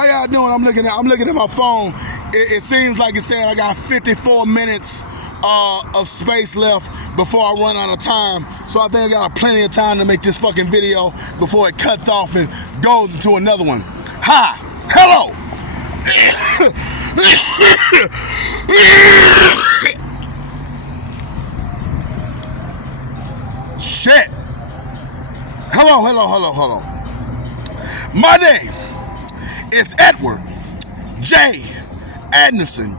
How y'all doing? I'm looking at my phone. It seems like it said I got 54 minutes of space left before I run out of time. So I think I got plenty of time to make this fucking video before it cuts off and goes into another one. Hi, hello. Shit. Hello. My name is Edward J. Anderson,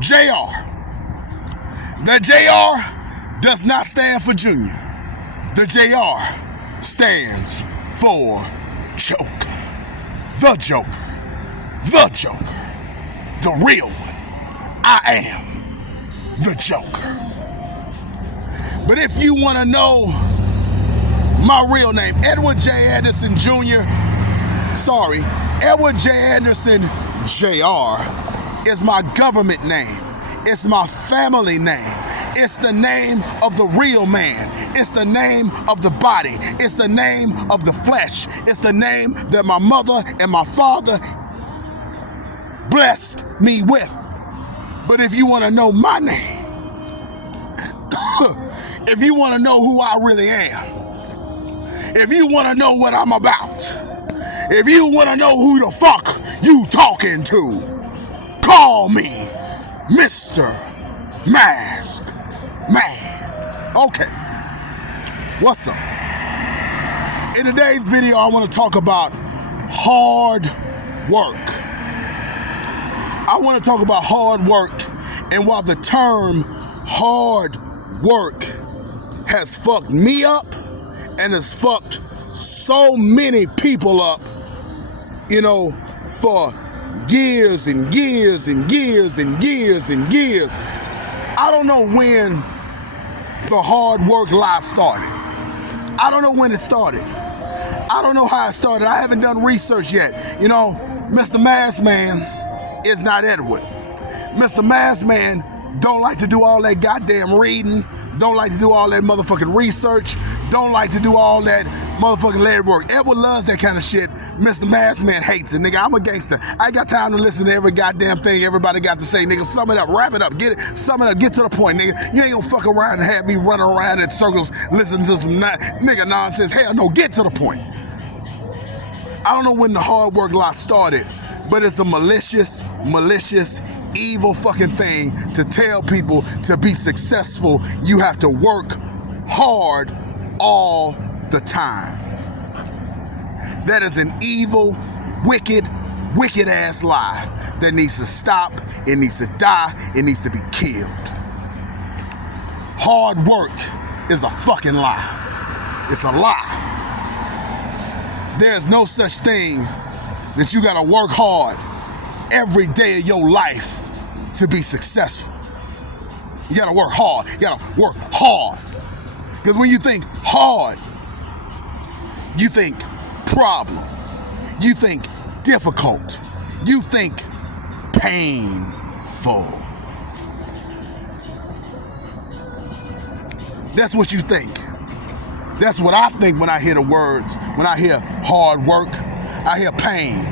Jr. The JR does not stand for Junior. The JR stands for Joker. The Joker. The Joker. The real one. I am the Joker. But if you want to know my real name, Edward J. Anderson Jr., Edward J. Anderson Jr. is my government name. It's my family name. It's the name of the real man. It's the name of the body. It's the name of the flesh. It's the name that my mother and my father blessed me with. But if you want to know my name, if you want to know who I really am, if you want to know what I'm about, if you want to know who the fuck you talking to, call me Mr. Maskman. Okay, what's up? In today's video, I want to talk about hard work. I want to talk about hard work and why the term hard work has fucked me up and has fucked so many people up, for years and years and years and years and years. I don't know when the hard work lie started. I don't know when it started. I don't know how it started. I haven't done research yet. MrMaskman is not Edward. MrMaskman don't like to do all that goddamn reading, don't like to do all that motherfucking research, don't like to do all that motherfucking lead work. Edward loves that kind of shit. MrMaskman hates it, nigga. I'm a gangster. I ain't got time to listen to every goddamn thing everybody got to say, nigga. Sum it up, wrap it up, sum it up, get to the point, nigga. You ain't gonna fuck around and have me running around in circles listening to some nigga nonsense. Hell no, get to the point. I don't know when the hard work lie started, but it's a malicious, evil fucking thing to tell people to be successful, you have to work hard all the time. That is an evil, wicked ass lie that needs to stop, it needs to die, it needs to be killed. Hard work is a fucking lie. It's a lie. There's no such thing that you gotta work hard every day of your life to be successful. You gotta work hard. You gotta work hard. Because when you think hard, you think problem. You think difficult. You think painful. That's what you think. That's what I think when I hear the words. When I hear hard work, I hear pain.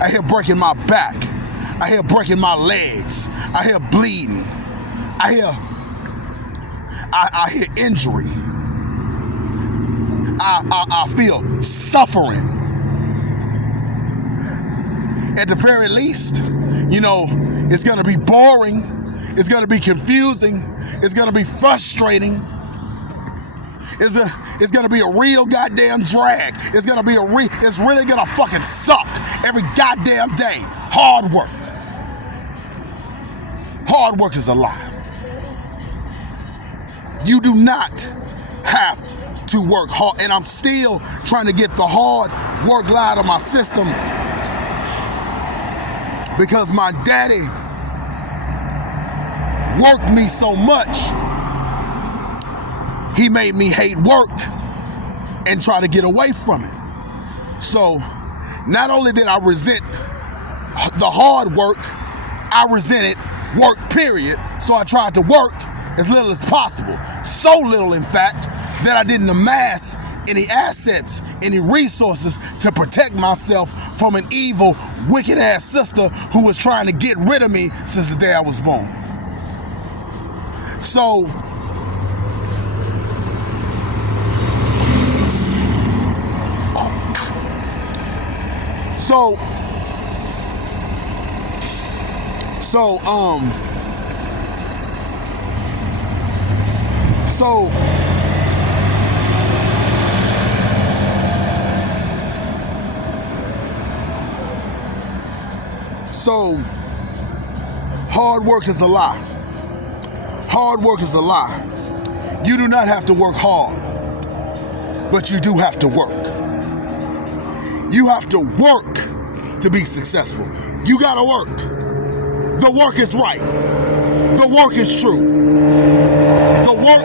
I hear breaking my back. I hear breaking my legs. I hear bleeding. I hear injury. I feel suffering. At the very least, it's gonna be boring. It's gonna be confusing. It's gonna be frustrating. It's gonna be a real goddamn drag. It's really gonna fucking suck every goddamn day. Hard work. Hard work is a lie. You do not have to work hard, and I'm still trying to get the hard work lie out of my system because my daddy worked me so much, he made me hate work and try to get away from it. So not only did I resent the hard work, I resented work, period. So I tried to work as little as possible. So little, in fact, that I didn't amass any assets, any resources to protect myself from an evil, wicked ass sister who was trying to get rid of me since the day I was born. So hard work is a lie. Hard work is a lie. You do not have to work hard, but you do have to work. You have to work to be successful. You gotta work. The work is right. The work is true. The work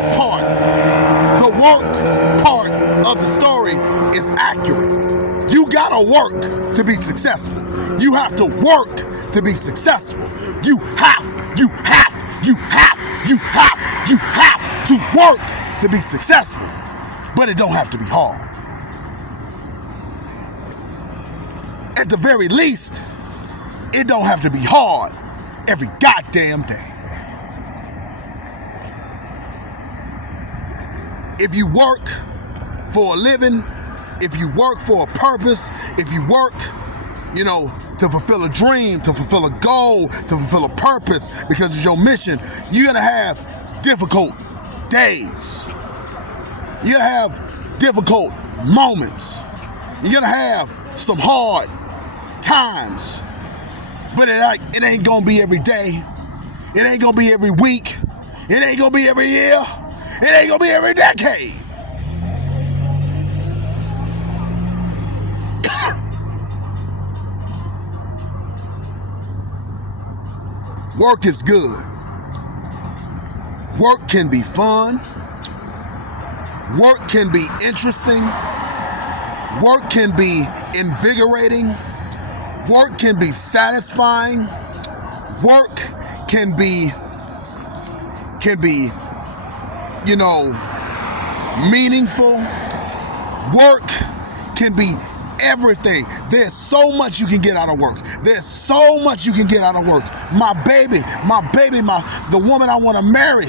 part of the story is accurate. You gotta work to be successful. You have to work to be successful. You have to work to be successful. But it don't have to be hard. At the very least, it don't have to be hard every goddamn day. If you work for a living, if you work for a purpose, if you work, to fulfill a dream, to fulfill a goal, to fulfill a purpose because it's your mission, you're gonna have difficult days. You're gonna have difficult moments. You're gonna have some hard times. But it ain't gonna be every day. It ain't gonna be every week. It ain't gonna be every year. It ain't gonna be every decade. Work is good. Work can be fun. Work can be interesting. Work can be invigorating. Work can be satisfying. Work can be, meaningful. Work can be everything. There's so much you can get out of work. There's so much you can get out of work. My baby, the woman I want to marry,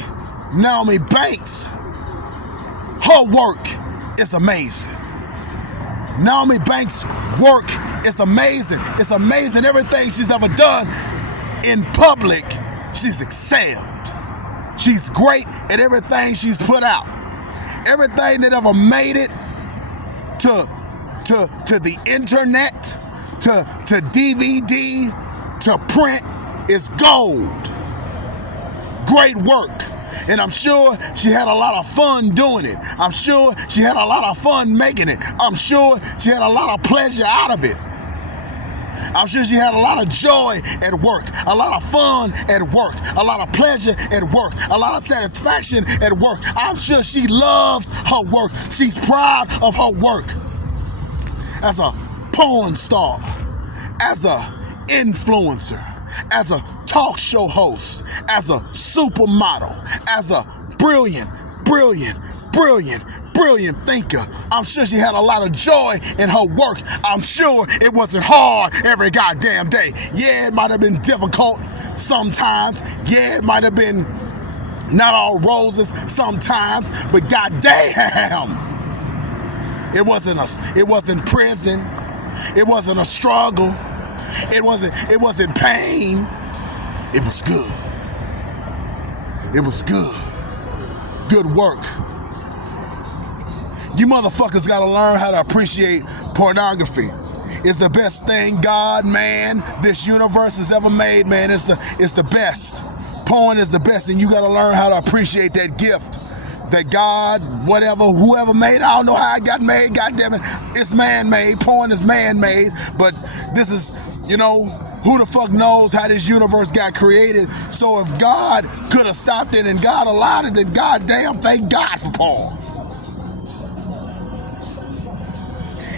Naomi Banks, her work is amazing. Naomi Banks' work is amazing. It's amazing. Everything she's ever done in public, she's excelled. She's great at everything she's put out. Everything that ever made it to the internet, to DVD, to print is gold. Great work. And I'm sure she had a lot of fun doing it. I'm sure she had a lot of fun making it. I'm sure she had a lot of pleasure out of it. I'm sure she had a lot of joy at work, a lot of fun at work, a lot of pleasure at work, a lot of satisfaction at work. I'm sure she loves her work. She's proud of her work. As a porn star, as a influencer, as a talk show host, as a supermodel, as a brilliant thinker. I'm sure she had a lot of joy in her work. I'm sure it wasn't hard every goddamn day. Yeah, it might have been difficult sometimes. Yeah, it might have been not all roses sometimes, but goddamn, it wasn't prison. It wasn't a struggle. It wasn't pain. It was good. It was good. Good work. You motherfuckers gotta learn how to appreciate pornography. It's the best thing God, man, this universe has ever made, man. It's the best. Porn is the best, and you gotta learn how to appreciate that gift that God, whoever made it. I don't know how it got made, goddamn it. It's man-made. Porn is man-made, but this is, who the fuck knows how this universe got created. So if God could have stopped it and God allowed it, then goddamn, thank God for porn.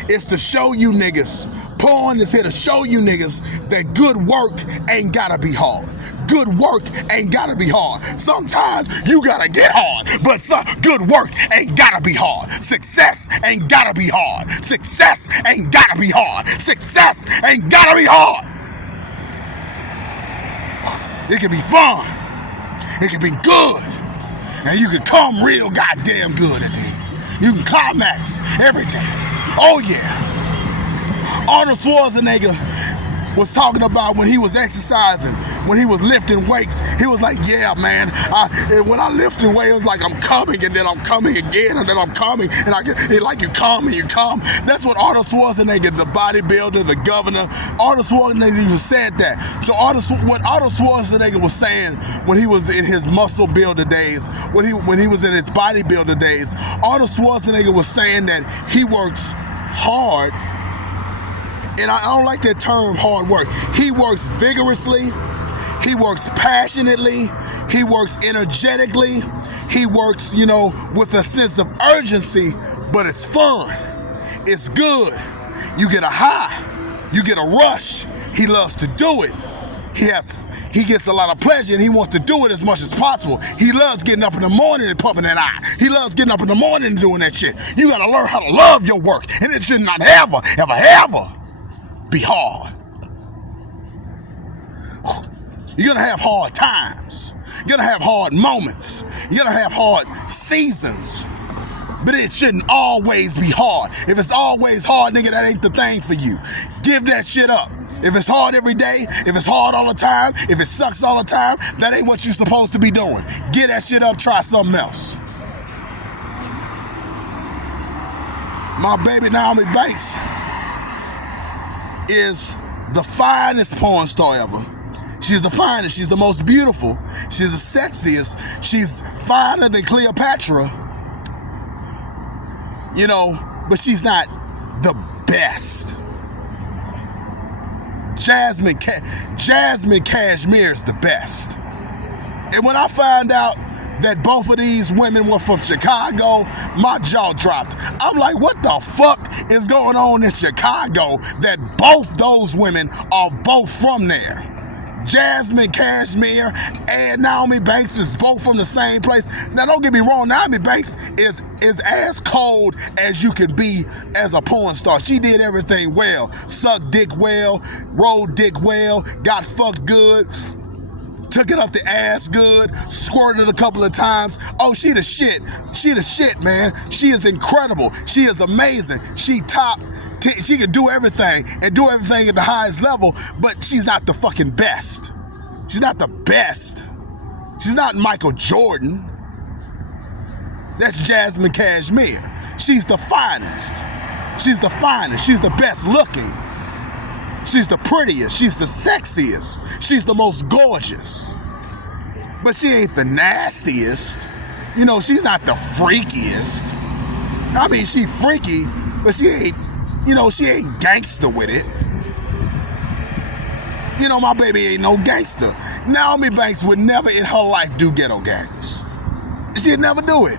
It's to show you niggas. Porn is here to show you niggas that good work ain't gotta be hard. good work ain't gotta be hard. Sometimes you gotta get hard, but good work ain't gotta be hard. Success ain't gotta be hard. Success ain't gotta be hard. Success ain't gotta be hard. It can be fun. It can be good. And you can come real goddamn good at the end. You can climax every day. Oh yeah. Arnold Schwarzenegger was talking about when he was exercising, when he was lifting weights. He was like, yeah, man, when I lifted weights, it was like I'm coming, and then I'm coming again, and then I'm coming, and it's like you come and you come. That's what Arnold Schwarzenegger, the bodybuilder, the governor, Arnold Schwarzenegger even said that. So what Arnold Schwarzenegger was saying when he was in his muscle builder days, when he was in his bodybuilder days, Arnold Schwarzenegger was saying that he works hard. And I don't like that term, hard work. He works vigorously. He works passionately. He works energetically. He works, with a sense of urgency, but it's fun. It's good. You get a high. You get a rush. He loves to do it. He gets a lot of pleasure, and he wants to do it as much as possible. He loves getting up in the morning and pumping that iron. He loves getting up in the morning and doing that shit. You gotta learn how to love your work, and it should not ever, ever, ever be hard. You're gonna have hard times. You're gonna have hard moments. You're gonna have hard seasons. But it shouldn't always be hard. If it's always hard, nigga, that ain't the thing for you. Give that shit up. If it's hard every day, if it's hard all the time, if it sucks all the time, that ain't what you're supposed to be doing. Get that shit up, try something else. My baby Naomi Banks is the finest porn star ever. She's the finest. She's the most beautiful. She's the sexiest. She's finer than Cleopatra. But she's not the best. Jasmine Cashmere is the best. And when I found out that both of these women were from Chicago, my jaw dropped. I'm like, what the fuck is going on in Chicago that both those women are both from there? Jasmine Cashmere and Naomi Banks is both from the same place. Now, don't get me wrong, Naomi Banks is as cold as you can be as a porn star. She did everything well. Sucked dick well, rode dick well, got fucked good, took it up the ass good, squirted a couple of times. Oh, she the shit. She the shit, man. She is incredible. She is amazing. She can do everything and do everything at the highest level, but she's not the fucking best. She's not the best. She's not Michael Jordan. That's Jasmine Cashmere. She's the finest. She's the finest. She's the best looking. She's the prettiest. She's the sexiest. She's the most gorgeous. But she ain't the nastiest. She's not the freakiest. I mean, she freaky, but she ain't, she ain't gangster with it. My baby ain't no gangster. Naomi Banks would never in her life do ghetto gaggers. She'd never do it.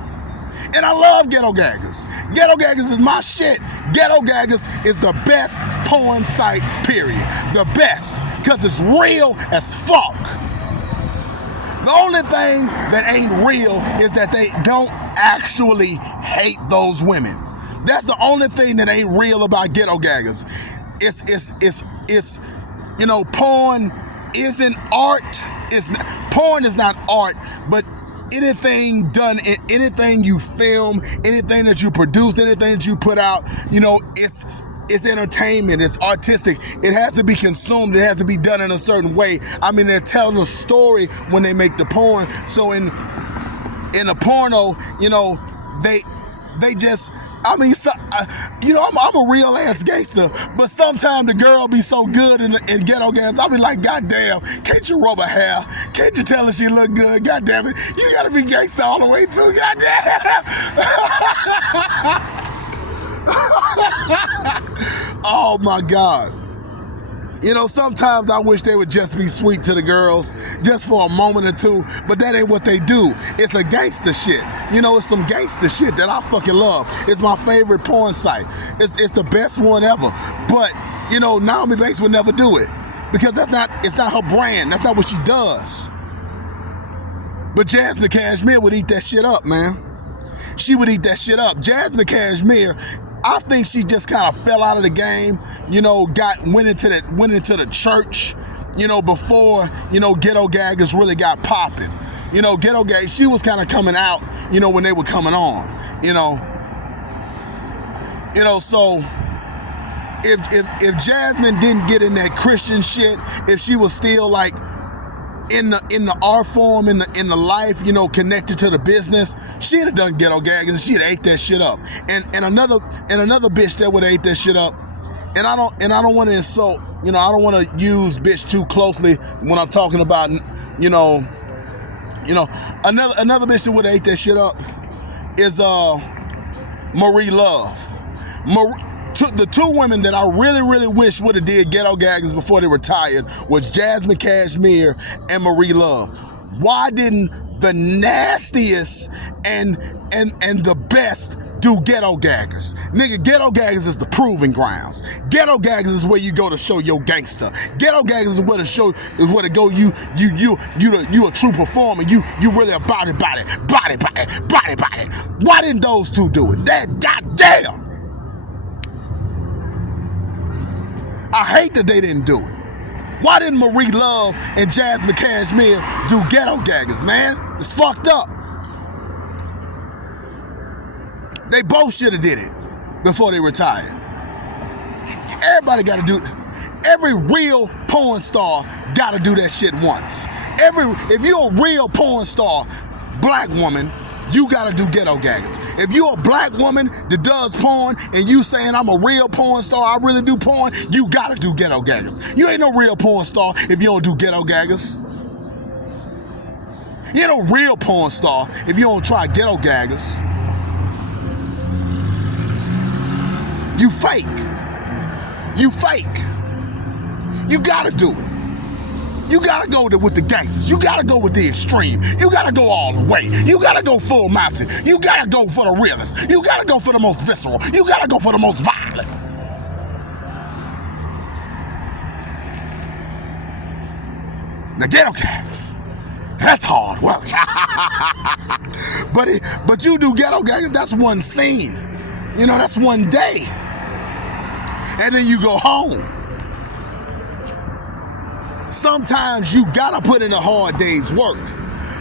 And I love ghetto gaggers. Ghetto gaggers is my shit. Ghetto gaggers is the best porn site, period. The best, because it's real as fuck. The only thing that ain't real is that they don't actually hate those women. That's the only thing that ain't real about ghetto gaggers. It's porn isn't art. Porn is not art, but anything done, anything you film, anything that you produce, anything that you put out, it's entertainment, it's artistic. It has to be consumed, it has to be done in a certain way. I mean, they're telling a story when they make the porn. So in a porno, they just, I'm a real ass gangster, but sometimes the girl be so good in ghetto games. I be like, goddamn, can't you rub her hair? Can't you tell her she look good? Goddamn it, you gotta be gangster all the way through. Goddamn. Oh my God. Sometimes I wish they would just be sweet to the girls just for a moment or two, but that ain't what they do. It's a gangster shit. It's some gangster shit that I fucking love. It's my favorite porn site. It's the best one ever. But, Naomi Banks would never do it. because it's not her brand. That's not what she does. But Jasmine Cashmere would eat that shit up, man. She would eat that shit up. Jasmine Cashmere, I think she just kind of fell out of the game, went into the church, before, Ghetto Gaggers really got popping. Ghetto Gaggers, she was kind of coming out, when they were coming on, so if Jasmine didn't get in that Christian shit, if she was still like in the art form, in the life, connected to the business, she'd have done Ghetto Gaggers and she'd have ate that shit up. And another bitch that would have ate that shit up. And I don't want to insult, I don't want to use bitch too closely when I'm talking about, another bitch that would have ate that shit up is Marie Love. The two women that I really, really wish would have did Ghetto Gaggers before they retired was Jasmine Cashmere and Marie Love. Why didn't the nastiest and the best do Ghetto Gaggers? Nigga, Ghetto Gaggers is the proving grounds. Ghetto Gaggers is where you go to show your gangster. Ghetto Gaggers is where to go. You a true performer. You really a body. Why didn't those two do it? That goddamn. I hate that they didn't do it. Why didn't Marie Love and Jasmine Cashmere do Ghetto Gaggers, man? It's fucked up. They both should have did it before they retired. Everybody got to do it. Every real porn star got to do that shit once. If you're a real porn star, black woman, you got to do Ghetto Gaggers. If you're a black woman that does porn and you saying I'm a real porn star, I really do porn, you got to do Ghetto Gaggers. You ain't no real porn star if you don't do Ghetto Gaggers. You ain't no real porn star if you don't try Ghetto Gaggers. You fake. You fake. You got to do it. You gotta go with the gangsters. You gotta go with the extreme. You gotta go all the way. You gotta go full mountain. You gotta go for the realest. You gotta go for the most visceral. You gotta go for the most violent. Now Ghetto Gaggers, that's hard work. but you do Ghetto Gaggers, that's one scene. That's one day. And then you go home. Sometimes you gotta put in a hard day's work.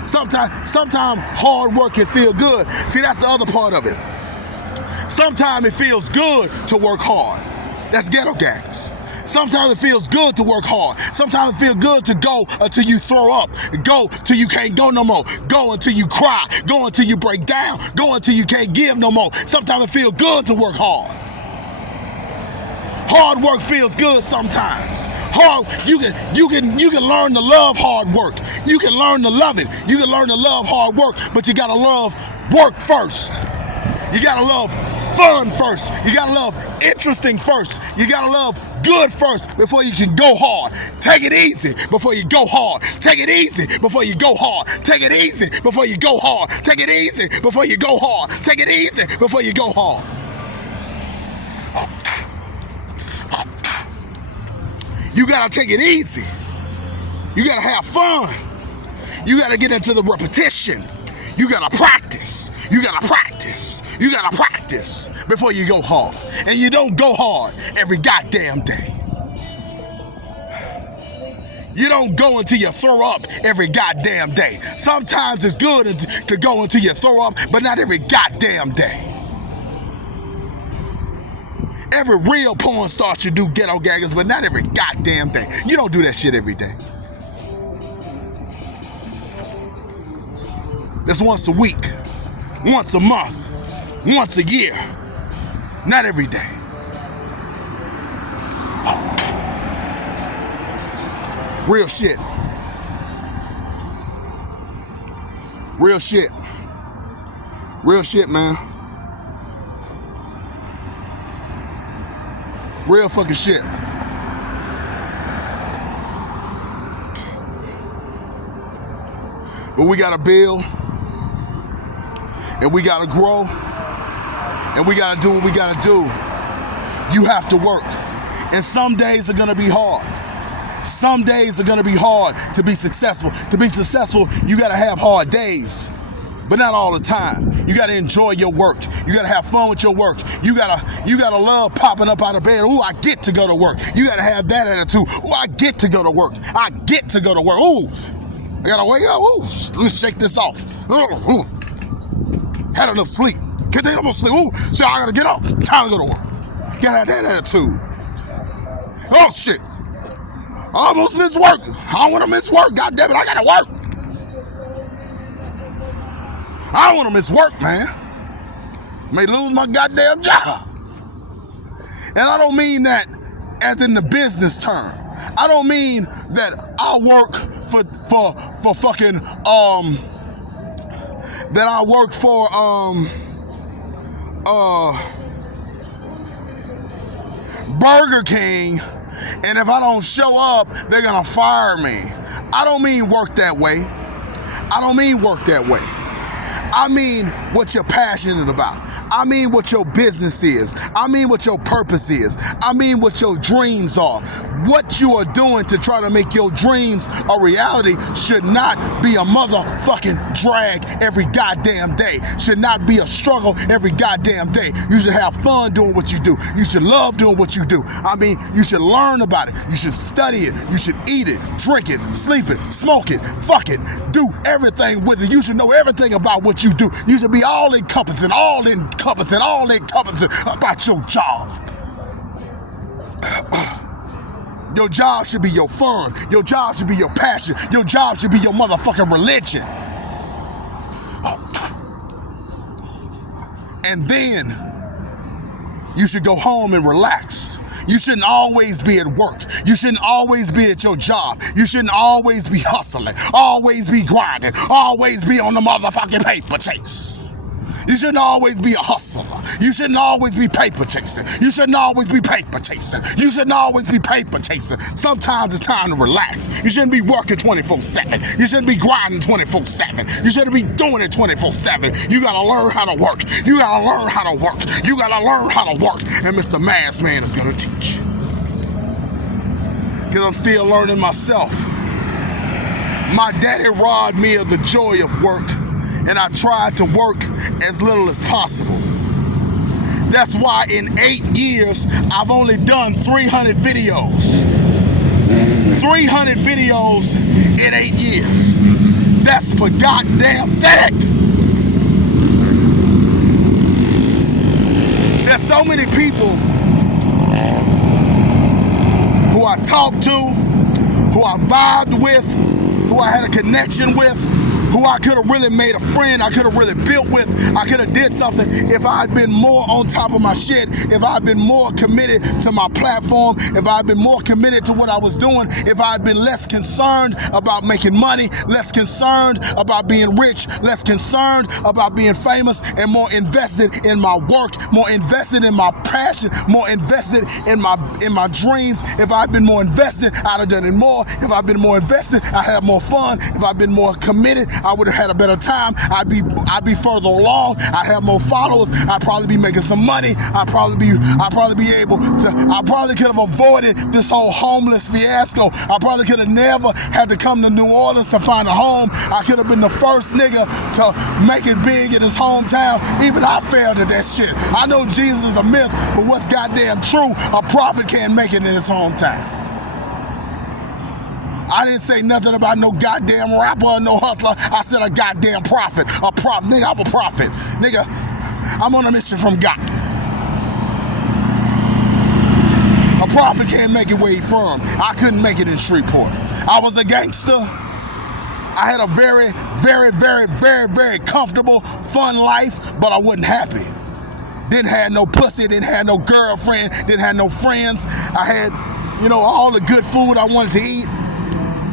Sometimes hard work can feel good. See, that's the other part of it. Sometimes it feels good to work hard. That's Ghetto Gaggers. Sometimes it feels good to work hard. Sometimes it feels good to go until you throw up. Go till you can't go no more. Go until you cry. Go until you break down. Go until you can't give no more. Sometimes it feels good to work hard. Hard work feels good sometimes. You can learn to love hard work. You can learn to love it. You can learn to love hard work, but you gotta love work first. You gotta love fun first. You gotta love interesting first. You gotta love good first before you can go hard. Take it easy before you go hard. Take it easy before you go hard. Take it easy before you go hard. Take it easy before you go hard. Take it easy before you go hard. You gotta take it easy. You gotta have fun. You gotta get into the repetition. You gotta practice. You gotta practice. You gotta practice before you go hard. And you don't go hard every goddamn day. You don't go until you throw up every goddamn day. Sometimes it's good to go until you throw up, but not every goddamn day. Every real porn star should do Ghetto Gaggers, but not every goddamn day. You don't do that shit every day. That's once a week, once a month, once a year, not every day. Real shit. Real shit. Real shit, man. Real fucking shit. But we gotta build, and we gotta grow, and we gotta do what we gotta do. You have to work, and some days are gonna be hard. Some days are gonna be hard to be successful. To be successful, you gotta have hard days, but not all the time. You gotta enjoy your work. You gotta have fun with your work. You gotta love popping up out of bed. Ooh, I get to go to work. You gotta have that attitude. Ooh, I get to go to work. I get to go to work. Ooh, I gotta wake up. Ooh, let me shake this off. Ooh. Had enough sleep. Get that enough sleep. Ooh, so I gotta get up. Time to go to work. You gotta have that attitude. Oh shit. I almost missed work. I don't wanna miss work. God damn it, I gotta work. I don't wanna miss work, man. May lose my goddamn job. And I don't mean that as in the business term. I don't mean that I work for fucking that I work for Burger King, and if I don't show up, they're gonna fire me. I don't mean work that way. I don't mean work that way. I mean what you're passionate about. I mean what your business is. I mean what your purpose is. I mean what your dreams are. What you are doing to try to make your dreams a reality should not be a motherfucking drag every goddamn day. Should not be a struggle every goddamn day. You should have fun doing what you do. You should love doing what you do. I mean, you should learn about it. You should study it. You should eat it, drink it, sleep it, smoke it, fuck it, do everything with it. You should know everything about what you do. You should be all encompassing about your job. Your job should be your fun. Your job should be your passion. Your job should be your motherfucking religion. And then you should go home and relax. You shouldn't always be at work. You shouldn't always be at your job. You shouldn't always be hustling, always be grinding, always be on the motherfucking paper chase. You shouldn't always be a hustler. You shouldn't always be paper chasing. You shouldn't always be paper chasing. You shouldn't always be paper chasing. Sometimes it's time to relax. You shouldn't be working 24/7. You shouldn't be grinding 24/7. You shouldn't be doing it 24/7. You gotta learn how to work. You gotta learn how to work. You gotta learn how to work. And MrMaskman is gonna teach. Because I'm still learning myself. My daddy robbed me of the joy of work, and I tried to work as little as possible. That's why in 8 years, I've only done 300 videos. 300 videos in 8 years. That's for goddamn pathetic. There's so many people who I talked to, who I vibed with, who I had a connection with, who I could have really made a friend, I could have really built with, I could have did something if I had been more on top of my shit, if I had been more committed to my platform, if I had been more committed to what I was doing, if I had been less concerned about making money, less concerned about being rich, less concerned about being famous, and more invested in my work, more invested in my passion, more invested in my dreams. If I'd been more invested, I'd have done it more. If I'd been more invested, I'd have more fun. If I'd been more committed, I would have had a better time. I'd be further along. I'd have more followers. I'd probably be making some money. I'd probably be able to. I probably could have avoided this whole homeless fiasco. I probably could have never had to come to New Orleans to find a home. I could have been the first nigga to make it big in his hometown. Even I failed at that shit. I know Jesus is a myth, but what's goddamn true? A prophet can't make it in his hometown. I didn't say nothing about no goddamn rapper or no hustler. I said a goddamn prophet. A prophet. Nigga, I'm a prophet. Nigga, I'm on a mission from God. A prophet can't make it where he from. I couldn't make it in Shreveport. I was a gangster. I had a very, very, very, very, very comfortable, fun life, but I wasn't happy. Didn't have no pussy, didn't have no girlfriend, didn't have no friends. I had, all the good food I wanted to eat.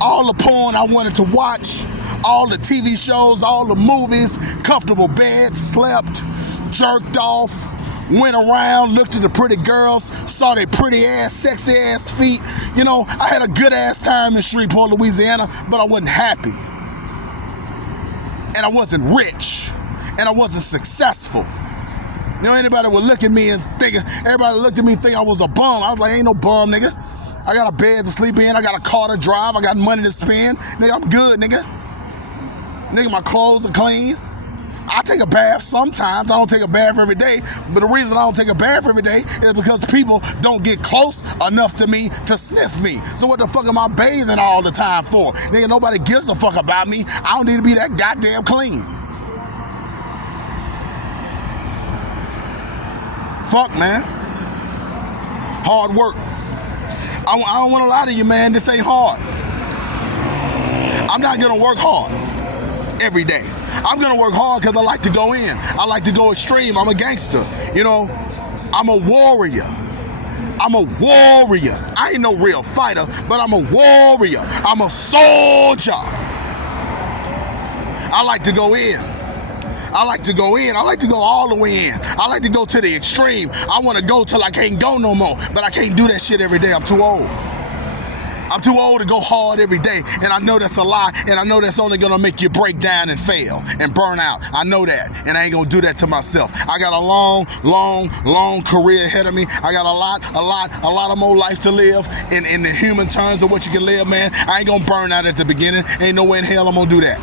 All the porn I wanted to watch, all the TV shows, all the movies, comfortable beds, slept, jerked off, went around, looked at the pretty girls, saw their pretty ass, sexy ass feet. I had a good ass time in Shreveport, Louisiana, but I wasn't happy. And I wasn't rich. And I wasn't successful. Anybody would look at me and everybody looked at me and think I was a bum. I was like, ain't no bum, nigga. I got a bed to sleep in. I got a car to drive. I got money to spend. Nigga, I'm good, nigga. Nigga, my clothes are clean. I take a bath sometimes. I don't take a bath every day. But the reason I don't take a bath every day is because people don't get close enough to me to sniff me. So what the fuck am I bathing all the time for? Nigga, nobody gives a fuck about me. I don't need to be that goddamn clean. Fuck, man. Hard work. I don't want to lie to you, man. This ain't hard. I'm not going to work hard every day. I'm going to work hard because I like to go in. I like to go extreme. I'm a gangster. You know, I'm a warrior. I'm a warrior. I ain't no real fighter, but I'm a warrior. I'm a soldier. I like to go in. I like to go in. I like to go all the way in. I like to go to the extreme. I want to go till I can't go no more, but I can't do that shit every day. I'm too old. I'm too old to go hard every day, and I know that's a lie, and I know that's only gonna make you break down and fail and burn out. I know that, and I ain't gonna do that to myself. I got a long career ahead of me. I got a lot of more life to live in the human terms of what you can live, man. I ain't gonna burn out at the beginning. Ain't no way in hell I'm gonna do that.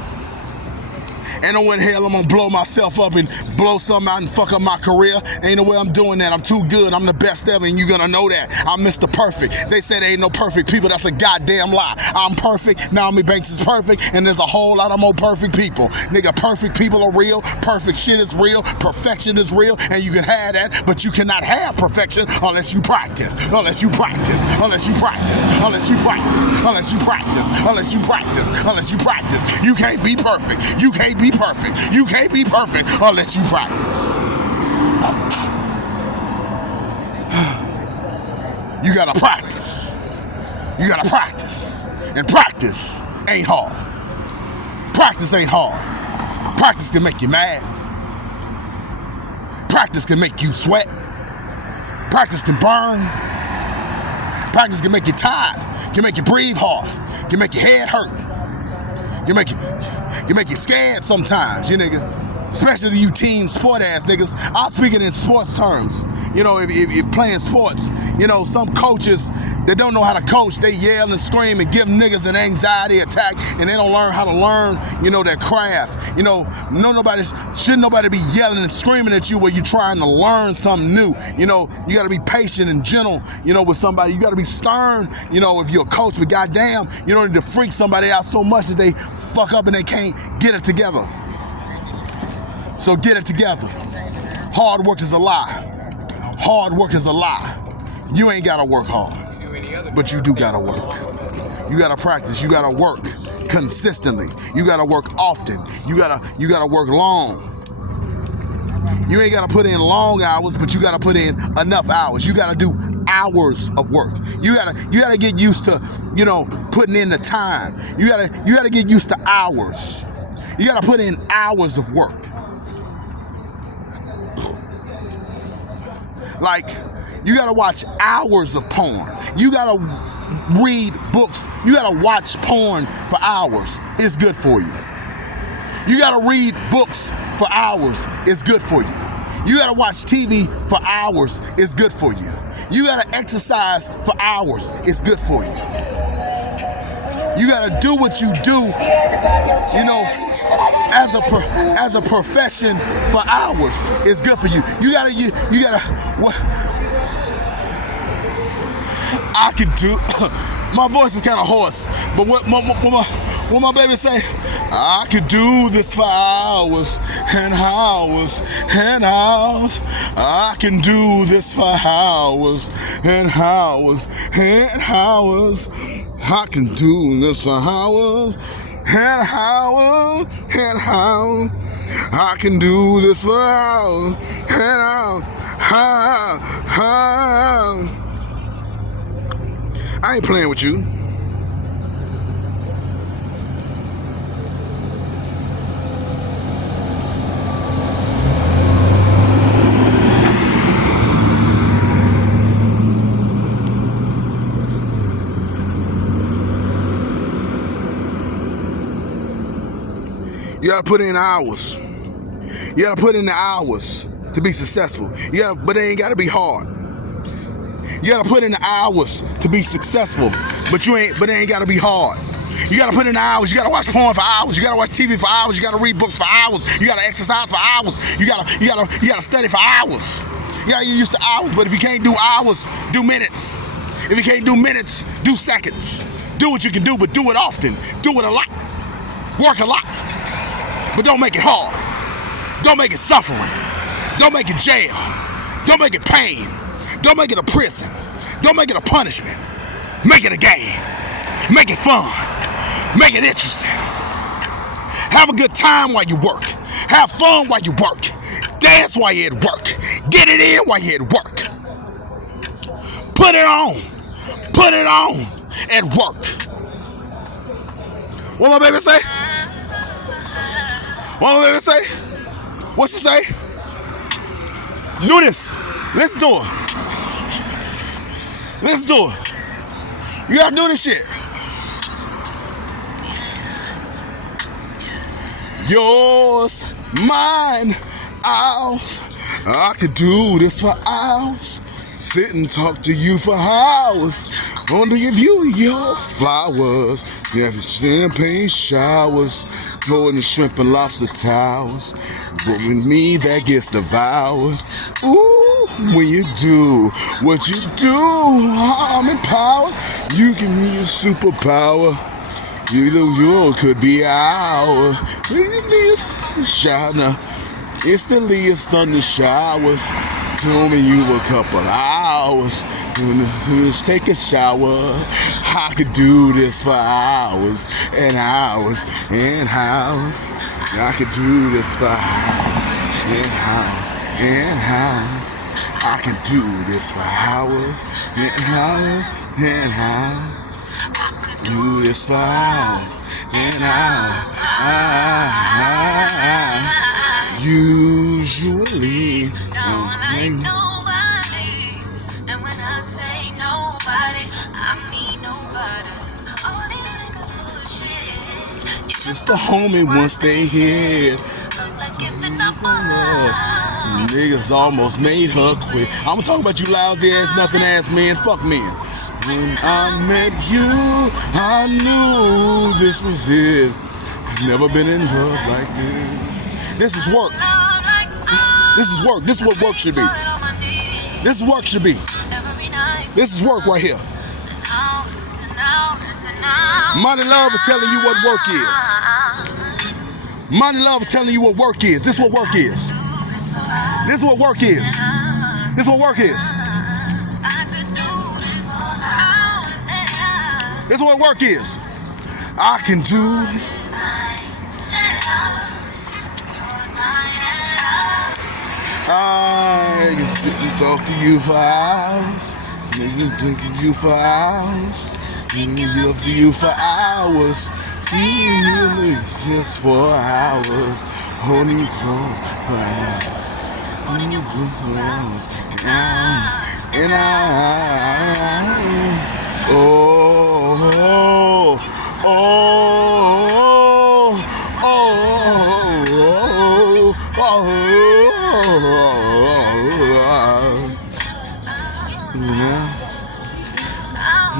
Ain't no way in hell I'm gonna blow myself up and blow something out and fuck up my career. Ain't no way I'm doing that. I'm too good. I'm the best ever, and you're gonna know that. I'm Mr. Perfect. They say there ain't no perfect people. That's a goddamn lie. I'm perfect. Naomi Banks is perfect, and there's a whole lot of more perfect people. Nigga, perfect people are real. Perfect shit is real. Perfection is real, and you can have that, but you cannot have perfection unless you practice. Unless you practice. Unless you practice. Unless you practice. Unless you practice. Unless you practice. Unless you practice. You can't be perfect. You can't be perfect. You can't be perfect unless you practice. You gotta practice. You gotta practice. And practice ain't hard. Practice ain't hard. Practice can make you mad. Practice can make you sweat. Practice can burn. Practice can make you tired. Can make you breathe hard. Can make your head hurt. Can make you scared sometimes, you nigga. Especially you team sport ass niggas. I'm speaking in sports terms. You know, if you're playing sports, you know, some coaches that don't know how to coach, they yell and scream and give niggas an anxiety attack, and they don't learn how to learn, you know, their craft. You know, shouldn't nobody be yelling and screaming at you while you're trying to learn something new. You know, you gotta be patient and gentle, you know, with somebody. You gotta be stern, you know, if you're a coach, but goddamn, you don't need to freak somebody out so much that they fuck up and they can't get it together. So get it together. Hard work is a lie. Hard work is a lie. You ain't gotta work hard, but you do gotta work. You gotta practice. You gotta work consistently. You gotta work often. You gotta work long. You ain't gotta put in long hours, but you gotta put in enough hours. You gotta do hours of work. You gotta get used to, you know, putting in the time. You gotta get used to hours. You gotta put in hours of work. Like, you gotta watch hours of porn. You gotta read books. You gotta watch porn for hours. It's good for you. You gotta read books for hours. It's good for you. You gotta watch TV for hours. It's good for you. You gotta exercise for hours. It's good for you. You gotta do what you do, you know, as a profession for hours. It's good for you. You gotta. What? I can do. My voice is kind of hoarse, but what my baby say? I could do this for hours and hours and hours. I can do this for hours and hours and hours. I can do this for hours and hours and hours. I can do this for hours and hours. I ain't playing with you. You gotta put in hours. You gotta put in the hours to be successful. But they ain't gotta be hard. You gotta put in the hours to be successful, but it ain't gotta be hard. You gotta put in the hours. You gotta watch porn for hours. You gotta watch TV for hours. You gotta read books for hours. You gotta exercise for hours. You gotta study for hours. You gotta get used to hours. But if you can't do hours, do minutes. If you can't do minutes, do seconds. Do what you can do, but do it often. Do it a lot. Work a lot. But don't make it hard. Don't make it suffering. Don't make it jail. Don't make it pain. Don't make it a prison. Don't make it a punishment. Make it a game. Make it fun. Make it interesting. Have a good time while you work. Have fun while you work. Dance while you're at work. Get it in while you're at work. Put it on. Put it on at work. What my baby say? What my baby say? What she say? Do this. Let's do it. Let's do it. You gotta do this shit. Yours, mine, ours. I could do this for hours. Sit and talk to you for hours. Only give you your flowers. Yes, champagne showers. Holding shrimp and lobster towels. But with me, that gets devoured. Ooh, when you do what you do, I'm empowered. You give me a superpower. You know yours could be ours. Shower. Instantly it's thunder showers. Told me you a couple hours. Just take a shower. I could do this for hours and hours and hours. I could do this for hours and hours and hours. I can do this for hours and hours and hours. Do this for hours and hours. Usually don't like nobody, and when I say nobody, I mean nobody. All these niggas full of shit. You're just a homie once they hit. Look like giving up on love. Niggas almost made her quit. I'ma talk about you lousy ass, nothing ass men. Fuck men. When I met you, I knew this was it. I've never been in love like this. This is work. This is work. This is what work should be. This is work should be. This is work right here. Money Love is telling you what work is. Money Love is telling you what work is. This is what work is. This is what work is. This is what work is. This is what work is. I can do this. I can sit and talk to you for hours. Think of you for hours. Love to you for hours. Just for hours. Holding you close for hours. Holding you close for hours. And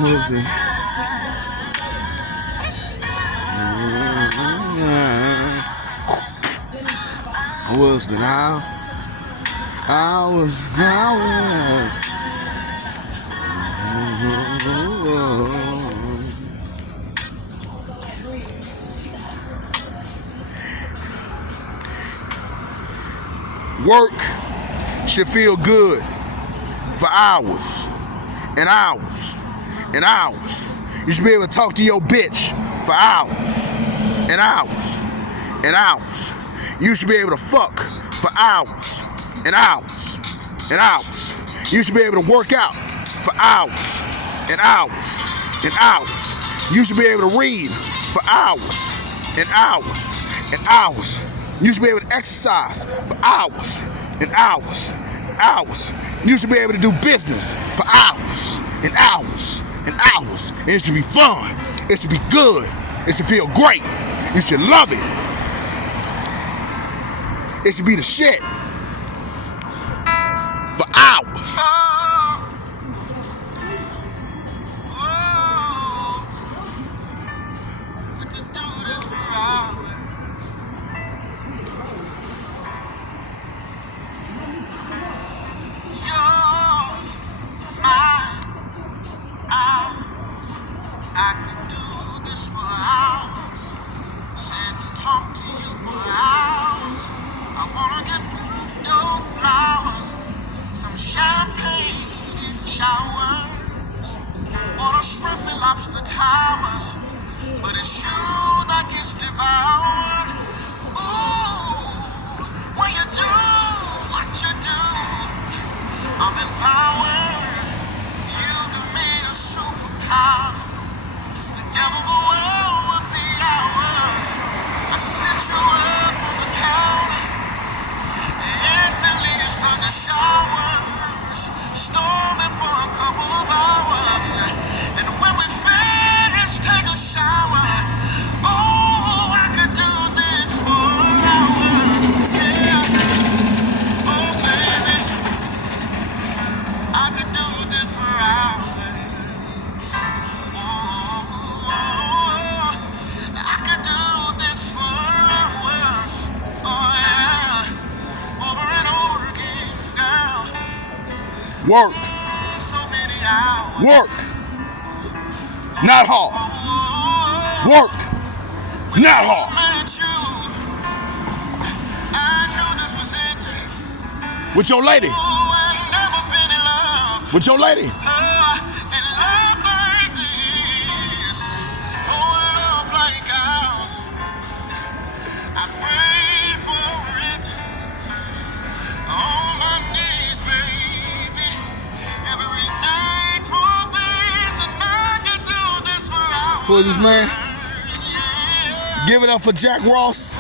listen. Was it I was work should feel good for hours and hours and hours. You should be able to talk to your bitch for hours and hours and hours. You should be able to fuck for hours and hours and hours. You should be able to work out for hours and hours and hours. You should be able to read for hours and hours and hours. You should be able to exercise for hours and hours and hours. You should be able to do business for hours and hours and hours. And it should be fun. It should be good. It should feel great. You should love it. It should be the shit for hours. showers or the shrimp and lobster towers, but it's you that gets devoured. Ooh, when you do what you do, I'm empowered. You give me a superpower. Together the world would be ours. I sit you up on the counter. Instantly it's thunder showers, storming for a couple of hours. And when we finish, take a shower. Oh, I could do this for hours. Yeah. Oh, baby, I could do this for hours. Oh, I could do this for hours. Oh, yeah. Over and over again, girl. Work. So many hours. Work. Not hard. Work. Not hard. I knew this was it. With your lady. I've never been in love. With your lady. In love like this. Love like ours. I prayed for it. On my knees, baby. Every night for this, and I could do this for hours. Who is this man? Yeah. Give it up for Jack Ross.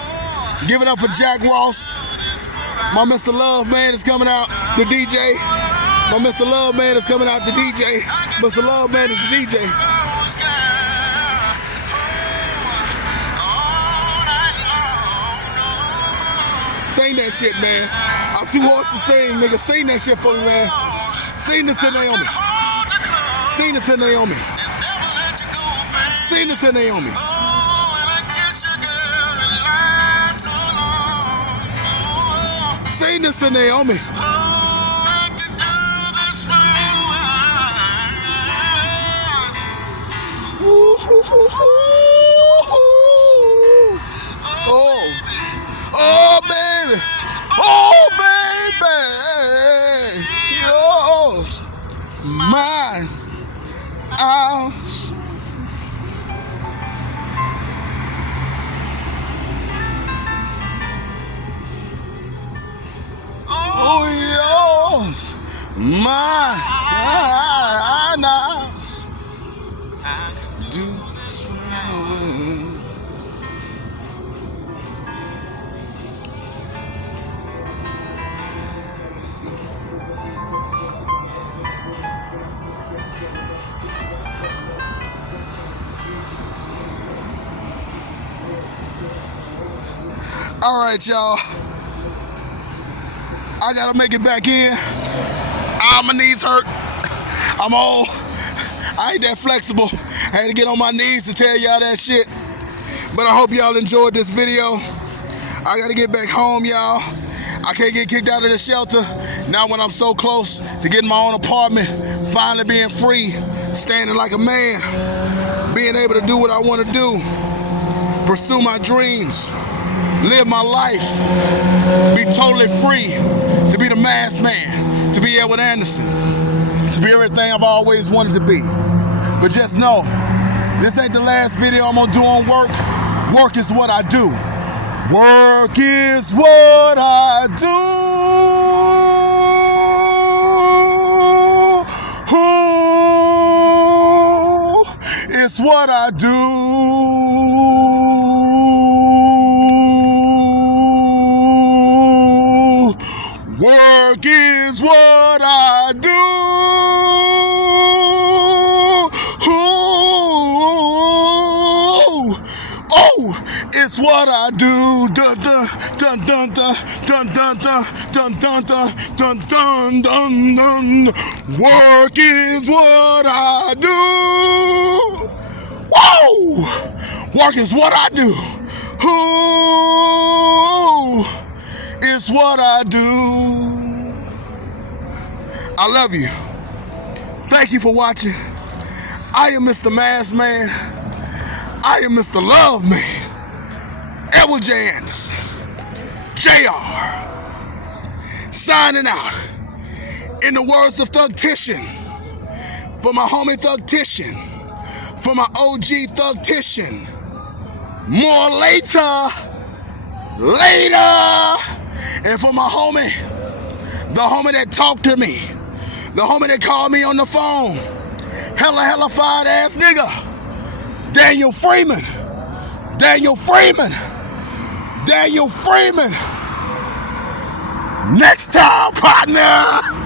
Give it up for Jack Ross. My Mr. Love Man is coming out, the DJ. My Mr. Love Man is coming out, the DJ. Mr. Love Man is the DJ. Sing that shit, man. I'm too hoarse to sing, nigga. Sing that shit for me, man. Sing this to Naomi. Sing this to Naomi. Sing this to Naomi. Sing this to Naomi. Oh, baby. Oh, baby. Yours, mine, ours. Oh, yours, mine, ours. I can do this for hours. All right, y'all. I gotta make it back in. My knees hurt. I'm old. I ain't that flexible. I had to get on my knees to tell y'all that shit. But I hope y'all enjoyed this video. I gotta get back home, y'all. I can't get kicked out of the shelter. Now when I'm so close to getting my own apartment, finally being free, standing like a man, being able to do what I want to do, pursue my dreams, live my life, be totally free, to be the masked man, to be Edward Anderson, to be everything I've always wanted to be. But just know, this ain't the last video I'm gonna do on work. Work is what I do. Work is what I do. It's what I do. Work is what I do. Oh, it's what I do. Dun dun dun dun dun dun dun dun dun dun dun dun dun. Work is what I do. Whoa! Work is what I do. It's what I do. I love you. Thank you for watching. I am Mr. Maskman. I am Mr. Love Man. Edward J. Anderson. JR. Signing out. In the words of Thugtician. For my homie Thugtician. For my OG Thugtician. More later. And for my homie, the homie that talked to me, the homie that called me on the phone, hella fired ass nigga, Daniel Freeman. Next time, partner.